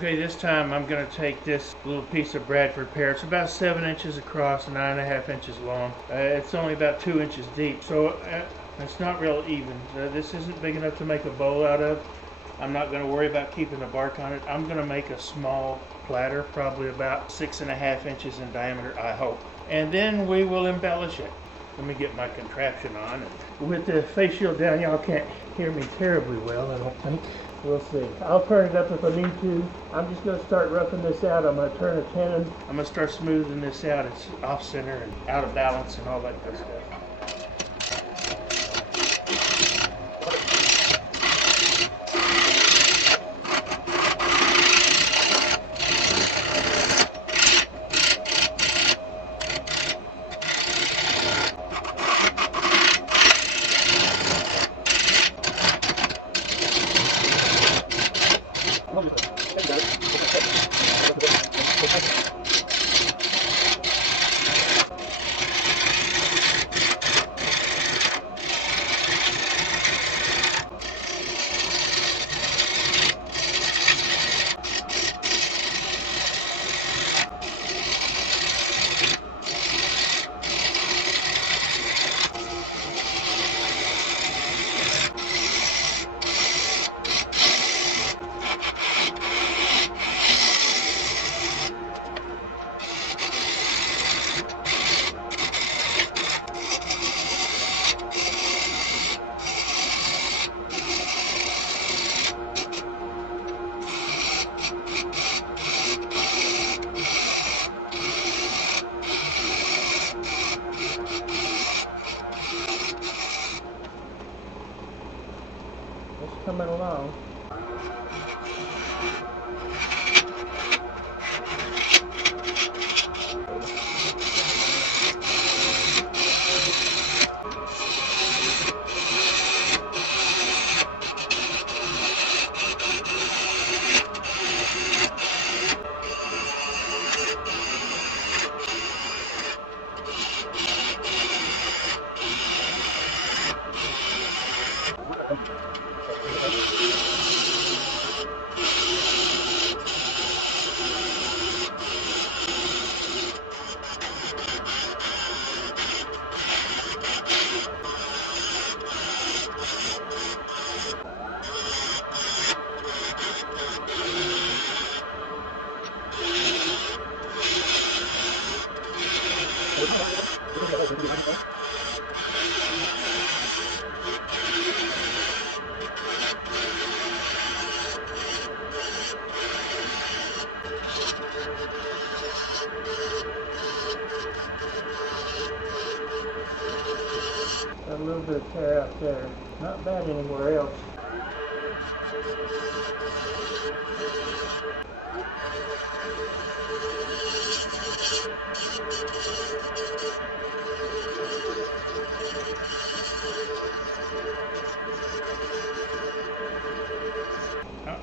Okay, this time I'm going to take this little piece of Bradford pear. It's about 7 inches across and 9.5 inches long. It's only about 2 inches deep, so it's not real even. This isn't big enough to make a bowl out of. I'm not going to worry about keeping the bark on it. I'm going to make a small platter, probably about 6.5 inches in diameter, I hope. And then we will embellish it. Let me get my contraption on. With the face shield down, y'all can't hear me terribly well, I don't think. We'll see. I'll turn it up if I need to. I'm just going to start roughing this out. I'm going to turn a tenon. I'm going to start smoothing this out. It's off center and out of balance and all that good stuff. It's coming along. A little bit of tear out there. Not bad anywhere else.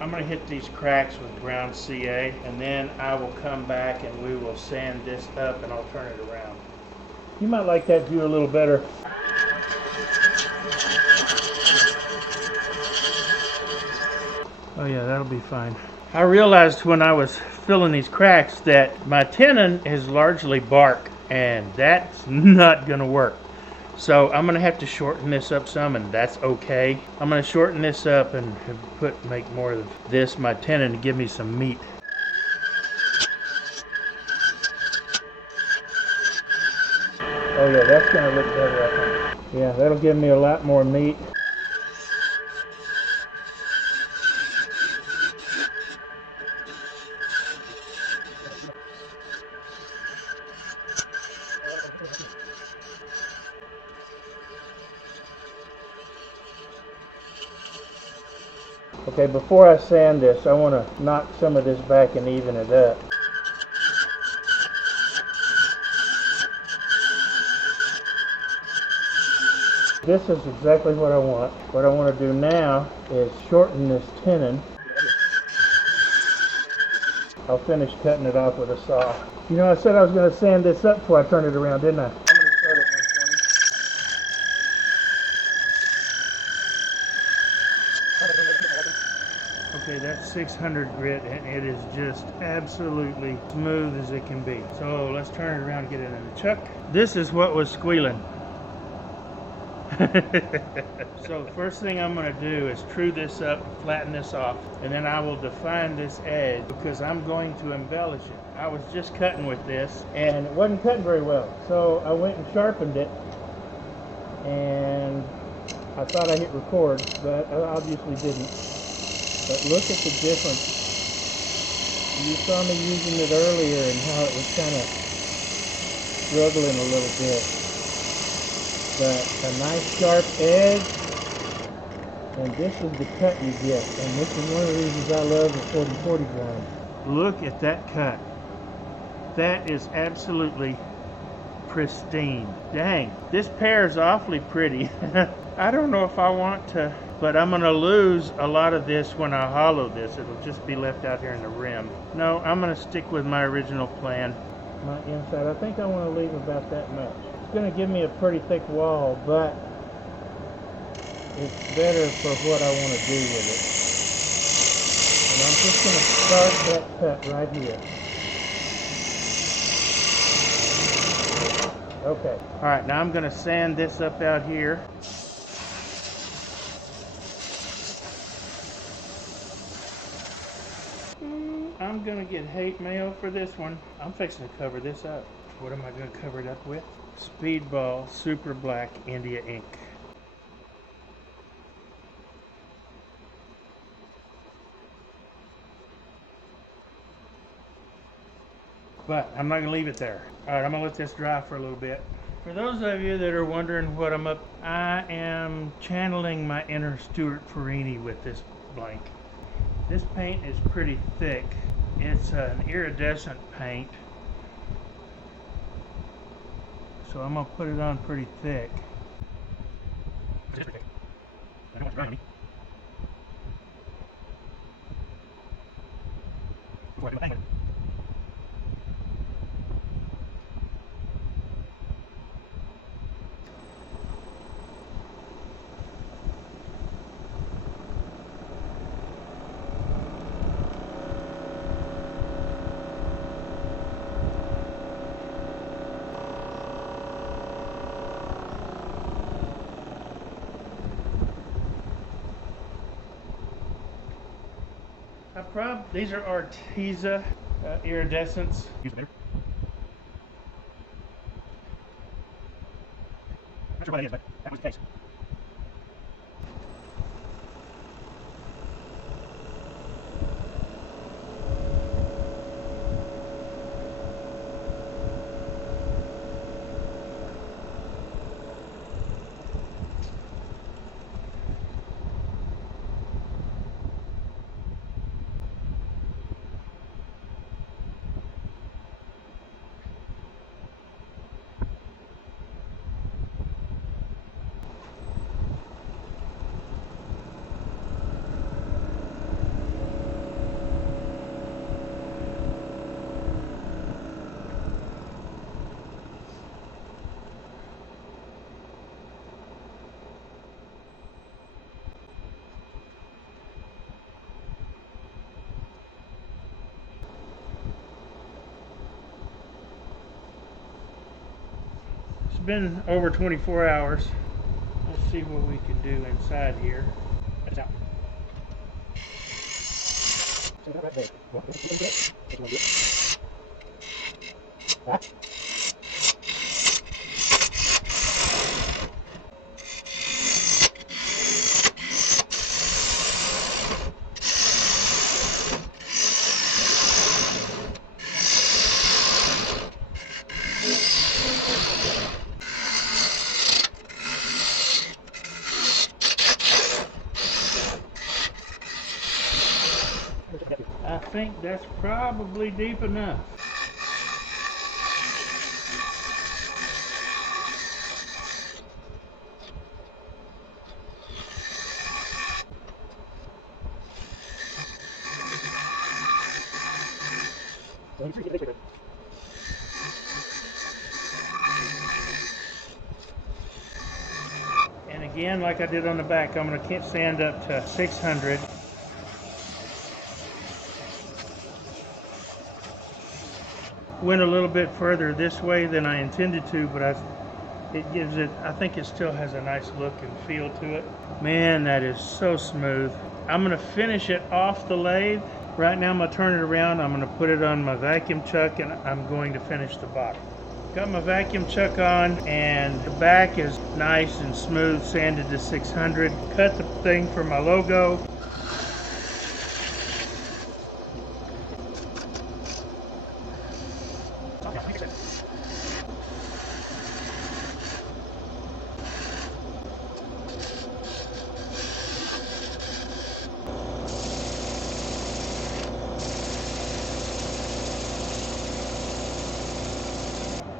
I'm going to hit these cracks with ground CA, and then I will come back and we will sand this up and I'll turn it around. You might like that view a little better. Oh yeah, that'll be fine. I realized when I was filling these cracks that my tenon is largely bark, and that's not going to work. So I'm going to have to shorten this up some, and that's okay. I'm going to shorten this up and make more of this, my tenon, to give me some meat. Oh yeah, that's going to look better, I think. Yeah, that'll give me a lot more meat. Okay, before I sand this, I want to knock some of this back and even it up. This is exactly what I want. What I want to do now is shorten this tenon. I'll finish cutting it off with a saw. You know, I said I was going to sand this up before I turn it around, didn't I? I'm going to start at 120. Okay, that's 600 grit, and it is just absolutely smooth as it can be. So let's turn it around and get it in the chuck. This is what was squealing. So the first thing I'm going to do is true this up, flatten this off, and then I will define this edge because I'm going to embellish it. I was just cutting with this and it wasn't cutting very well, so I went and sharpened it, and I thought I hit record, but I obviously didn't. But look at the difference. You saw me using it earlier and how it was kind of struggling a little bit. But a nice sharp edge, and this is the cut you get, and this is one of the reasons I love the 40/40 grind. Look at that cut. That is absolutely pristine. Dang, this pear is awfully pretty. I don't know if I want to, but I'm going to lose a lot of this when I hollow this. It'll just be left out here in the rim. No, I'm going to stick with my original plan. My inside, I think I want to leave about that much. Going to give me a pretty thick wall, but it's better for what I want to do with it. And I'm just going to start that cut right here. Okay. Alright, now I'm going to sand this up out here. I'm going to get hate mail for this one. I'm fixing to cover this up. What am I going to cover it up with? Speedball Super Black India ink. But I'm not going to leave it there. Alright, I'm going to let this dry for a little bit. For those of you that are wondering what I'm up, I am channeling my inner Stuart Perini with this blank. This paint is pretty thick. It's an iridescent paint. So I'm going to put it on pretty thick. These are Arteza iridescents. Not sure what it is, but that was the case. Been over 24 hours. Let's see what we can do inside here. That's out. I think that's probably deep enough. And again, like I did on the back, I'm going to sand up to 600. went a little bit further this way than I intended to, but it gives it, I think it still has a nice look and feel to it. Man, that is so smooth. I'm gonna finish it off the lathe. Right now I'm gonna turn it around, I'm gonna put it on my vacuum chuck, and I'm going to finish the bottom. Got my vacuum chuck on, and the back is nice and smooth, sanded to 600. Cut the thing for my logo.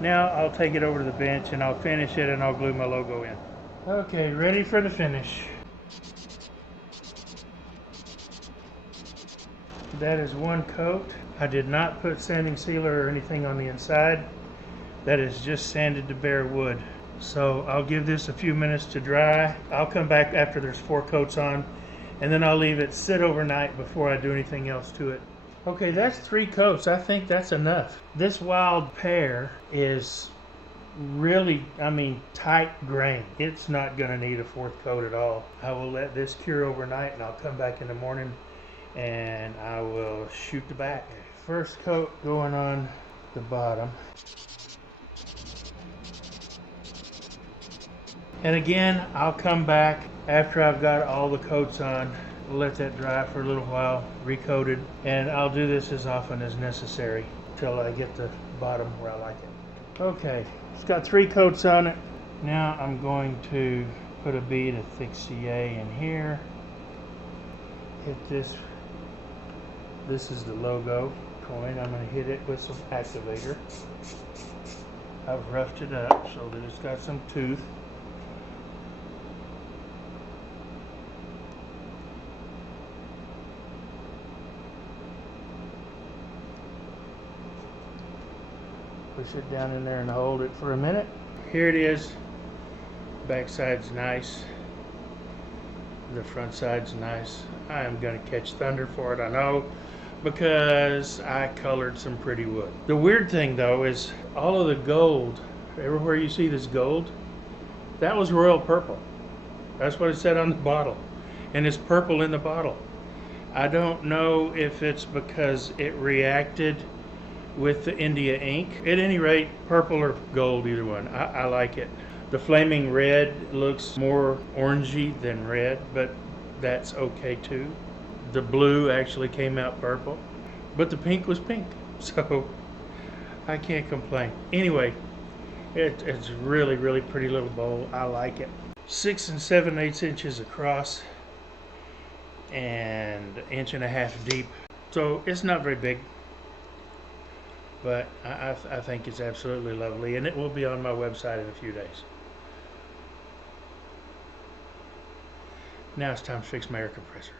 Now I'll take it over to the bench and I'll finish it and I'll glue my logo in. Okay, ready for the finish. That is one coat. I did not put sanding sealer or anything on the inside. That is just sanded to bare wood. So I'll give this a few minutes to dry. I'll come back after there's 4 coats on, and then I'll leave it sit overnight before I do anything else to it. Okay, that's 3 coats. I think that's enough. This wild pear is really, tight grain. It's not gonna need a 4th coat at all. I will let this cure overnight and I'll come back in the morning and I will shoot the back. First coat going on the bottom. And again, I'll come back after I've got all the coats on. Let that dry for a little while, recoated, and I'll do this as often as necessary till I get the bottom where I like it. Okay, it's got 3 coats on it. Now I'm going to put a bead of thick CA in here. Hit this. This is the logo coin. I'm going to hit it with some activator. I've roughed it up so that it's got some tooth. Push it down in there and hold it for a minute. Here it is. Back side's nice. The front side's nice. I am going to catch thunder for it, I know, because I colored some pretty wood. The weird thing though is all of the gold, everywhere you see this gold, that was royal purple. That's what it said on the bottle. And it's purple in the bottle. I don't know if it's because it reacted with the India ink. At any rate, purple or gold, either one. I like it. The flaming red looks more orangey than red, but that's okay too. The blue actually came out purple, but the pink was pink, so I can't complain. Anyway, it's really, really pretty little bowl. I like it. 6 7/8 inches across and 1.5 inches deep, so it's not very big. But I think it's absolutely lovely, and it will be on my website in a few days. Now it's time to fix my air compressor.